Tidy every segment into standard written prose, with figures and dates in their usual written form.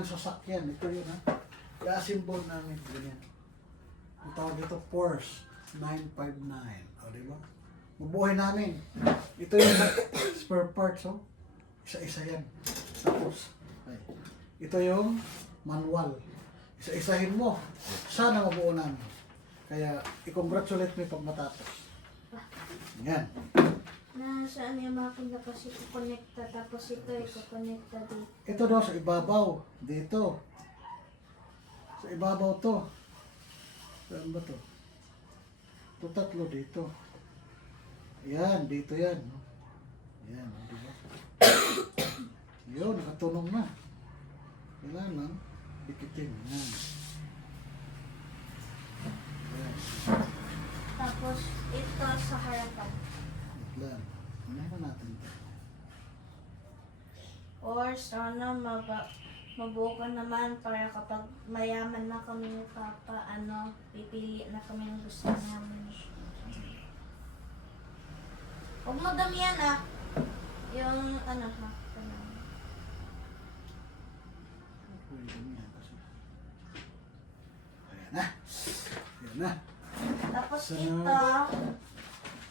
ng sasakyan. Ito yun ha. I-assemble namin. Ganyan. Ang tawag dito, Porsche 959. O, diba? Mabuhay namin. Ito yung spare parts, oh. Isa-isa yan. Tapos, ay, ito yung manual. Isa-isahin mo. Sana mabuo namin. Kaya, i-congratulate mo pag matapos. Yan. Nasaan yung makina kasi kukonekta, tapos ito ikukonekta dito. Ito daw sa ibabaw. Dito. Sa ibabaw to. Saan ba to? Ito tatlo dito. Yan, dito yan. Yan, di ba? Yun, nakatunog na. Kailangan dikitin. Yan. Yan. Tapos ito sa harapan. Wait lang. Unahin natin ito. Or sana mabuo ka naman para kapag mayaman na kami ni Papa, pipili na kami ng gusto namin. Huwag mo damihan yung ha. Pwede niya kasi. Ayan na. Ayan na. Tapos Sunod. ito,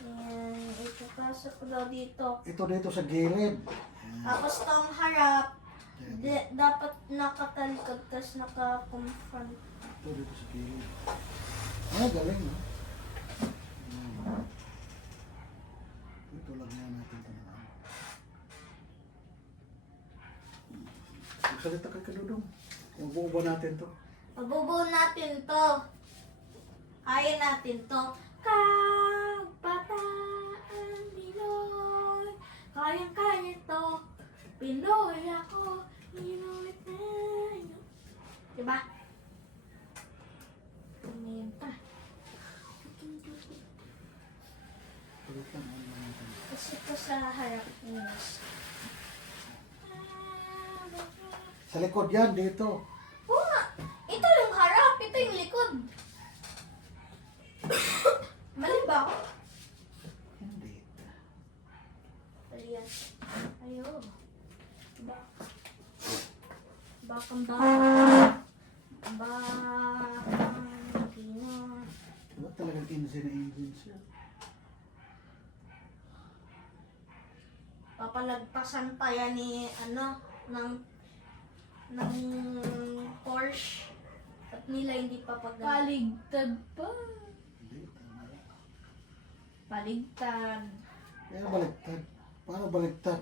yan, ipapasok ko daw dito. Ito dito sa gilid. Ayan. Tapos itong harap, Ayan. dapat nakatalikod, tapos naka-confront. Ito dito sa gilid. Galing no? Ayan. Ito lang yan natin ito na. Magsalita kay Kadudong. Mabuo ba natin to? Mabubuo natin to. Kaya natin to. Kabataan Pinoy, kayang-kaya to. Pinoy ako, Pinoy tayo. Diba? Tumingin pa. Tuloy lang natin. Kasi ito sa harap niya. Sa likod yan, dito. Oo nga. Ito yung harap, ito yung likod. Mali ba ako? Hindi. Mali yan. Ayo. Bakang baka. Bakang kina. Diba talagang engine na engine siya? Papalagpasan pa yan ni, ng Porsche. At nila hindi pa paligtad pa. Hindi, tama. Paligtad. Kaya baliktad. Paano baliktad?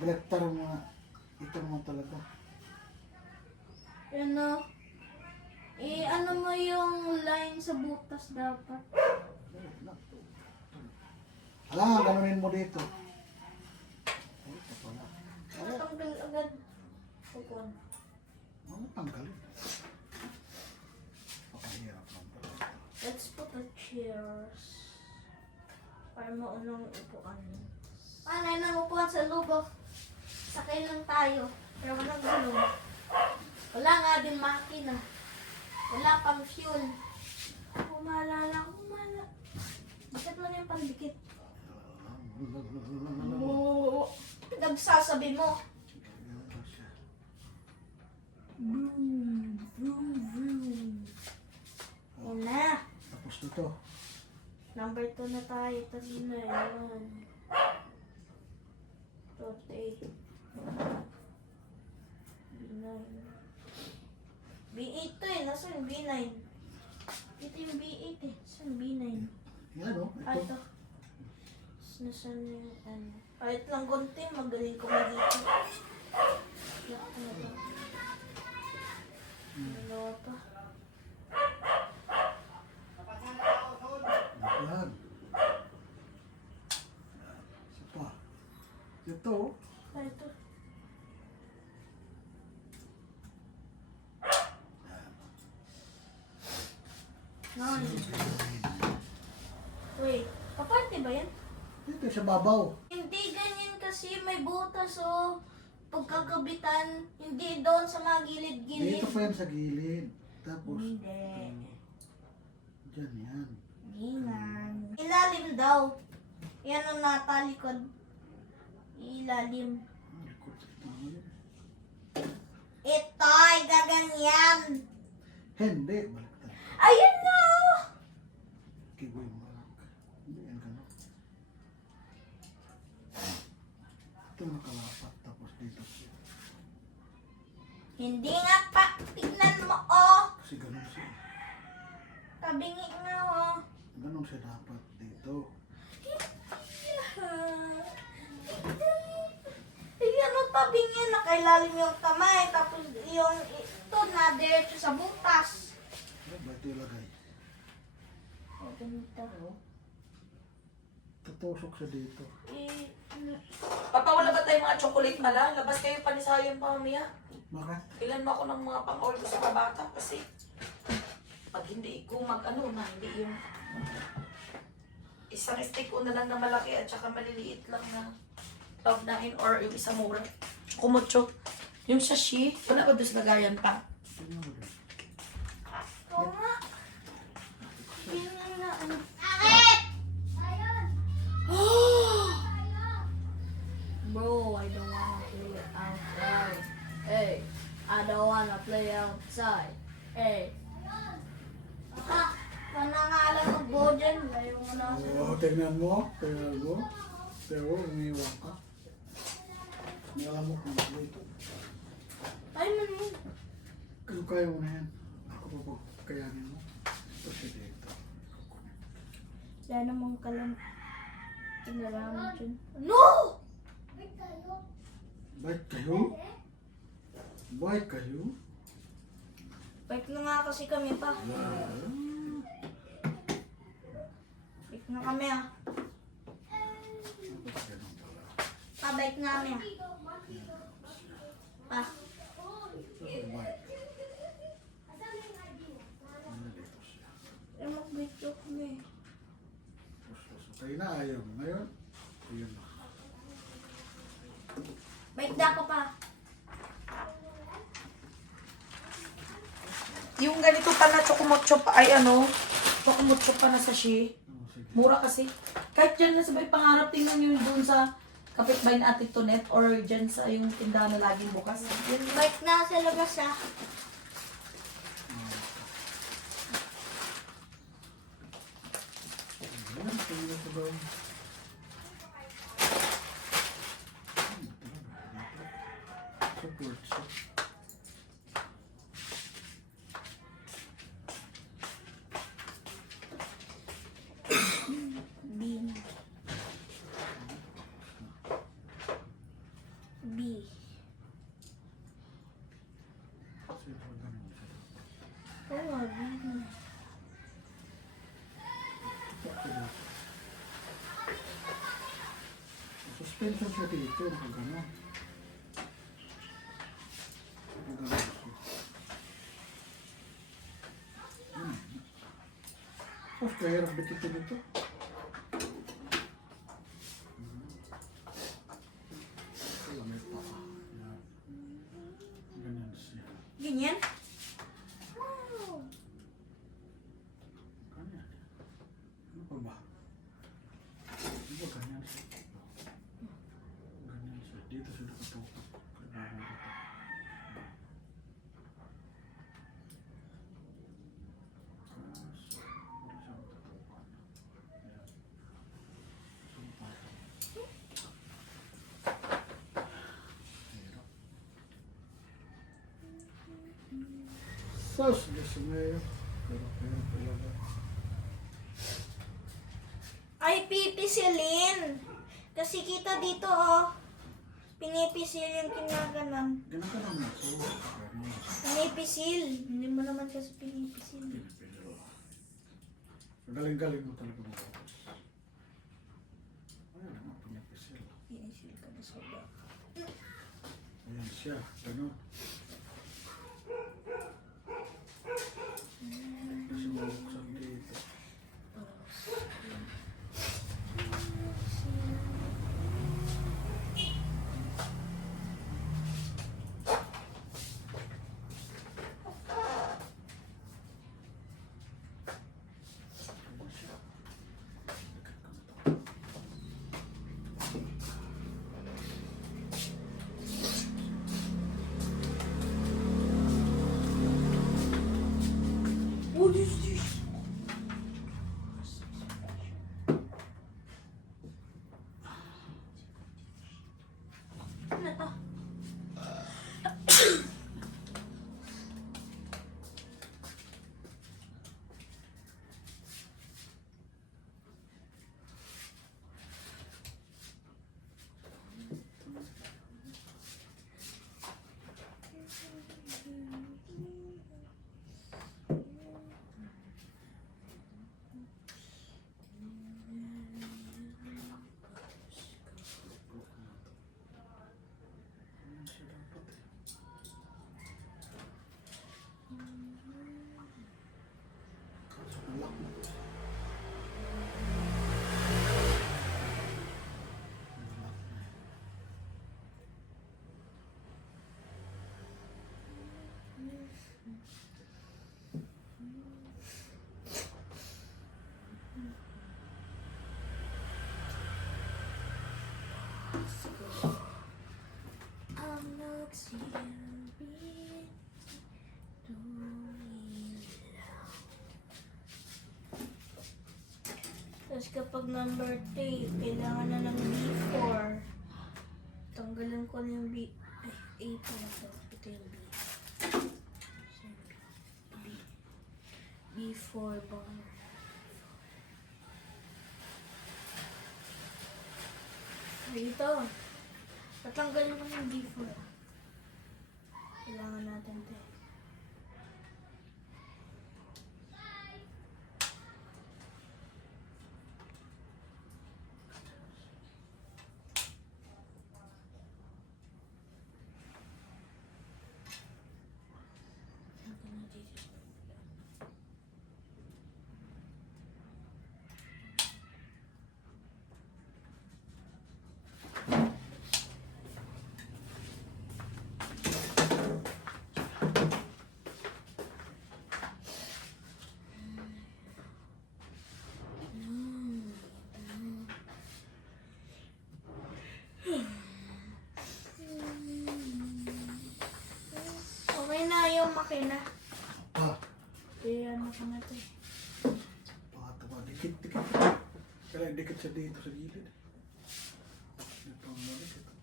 Baliktad ang mga ito naman talaga. Ano mo yung line sa butas dapat. Hala, ganunin mo dito. Ay, ito pala. Matanggal agad. Pukon. Ano tanggalin? Pakahirap lang pala. Let's put the chairs. Para maunang upuan. Paano nang upuan sa lubok? Sakay lang tayo. Pero walang gulong. Wala nga din makina. Wala pang fuel. Kumala. Bakit mo na yung pandikit? Nagsasabi mo. Vroom, vroom, vroom. Yan na. Tapos na to. Number 2 na tayo. Tapos na yun. 38. B9. B8 to Nasaan yung B9? Ito yung B8 Saan B9? Yan o. Ah, Ito. ito. Nasaan yung Kahit lang konti. Magaling ko dito. Yak ko na to. Dalawa pa. Yan. Isa pa. Ito. Ah, ito. Wait, kapante ba yan? Ito sa babaw. Hindi ganyan kasi may butas pagkakabitan, hindi doon sa mga gilid-gilid. Dito pa yan sa gilid. Tapos, Hindi. dyan yan. Gingan. Ilalim daw. Yan ang natalikod. Ilalim. Ang likod. Ito. Ito! Hindi, baliktad. Ayun na! Oh. Kiboy mo lang. Hindi, yan ka na. Ito nakalapat, tapos dito siya. Hindi nga pa. Tignan mo, oh. Kasi ganun siya. Tabingi nga, oh. Ganun siya dapat dito. Ayan o, tabingi. Nakailalim yung kamay. Tapos yung ito na diretso sa butas. Ano ba ito ilagay? O, ganito. Tutusok siya dito. Papa, wala ba tayong mga chocolate pala? Labas kayo panisayan pa mamaya. Bakit? Ilan mo ako ng mga pang-order sa kabata kasi pag hindi ko mag-ano na, hindi yung isang stick ko na lang na malaki at saka maliliit lang na cloud 9 or yung isang mura. Kumucho. Yung sashi, wala ba doon sa lagayan pa? Tingnan mo din. Oo nga. Yun na ano. Akit! Bro, I don't wanna play outside. Hey, I don't wanna play outside. Hey. Ah, panangalan ng Bojan. Layo mo na sa... Oo, tingnan mo. Tingnan mo. Pero umiiwan ka. May alam mo kung dito. Ay, man mo. Kung kaya mo na yan. Ako pa pag kayanin mo. Ito siya dito. Wala namang kalam. Kinalaman dyan. No! Bite kayo? Bite kayo? Bike na nga kasi kami pa. Bike na kami ah. Ganun pala. Pa-bike namin ah. Pa. Bite. Ano dito siya? Eh, mag-bike daw kami. Kayo na ayaw. Ngayon, ayun na. Bike na ako pa. Yung ganito pa na chocomocho pa, ay ano, chocomocho pa na sashi. Oh, sige. Mura kasi. Kahit dyan na sabay pangarap, tingnan nyo doon sa kapitbahay na Ate Tonet or dyan sa yung tindahan na laging bukas. Yun. Bike na sa labas ah. Ayan, tingnan ko daw. Support siya. B. B. Kasi pag ganun siya. Oo nga, B. Suspension siya dito, pag gano'n. Pag gano'n siya. Oh, kahirap bitin dito. Wala, may paa. Yan. Ganyan siya. Ganyan? Wow. Ganyan. Ano pa ba? Ano ba ganyan siya? Ganyan siya. Dito siya nakatutok. Kailangan dito. Sus, gusto ngayon. Pero talaga. Ay, pipisilin. Kasi kita dito, oh. Pinipisil yung kinaganan. Ganun ka naman. So, Pinipisil. Hindi mo naman kasi pinipisil. pinipilo. Galing-galing mo talaga mag-focus. Ano naman pinipisil? Pinisil ka na soba. Ayan siya. Ganun. Kasi mabuksan dito. Ayan siya. Dekat ka na to. I'm not serious. Tapos kapag number 3, kailangan na ng B4. Tanggalan ko na yung B. Ay, A pala to. Ito yung B. B. B4 bar. Dito. Tatanggalin ko yung B4. Kailangan natin ito. Okay na yung makina. Pa, Kaya ano ko na ito eh. pakatawa, dikit. Kaya dikit siya dito sa gilid. Ito ang dikit.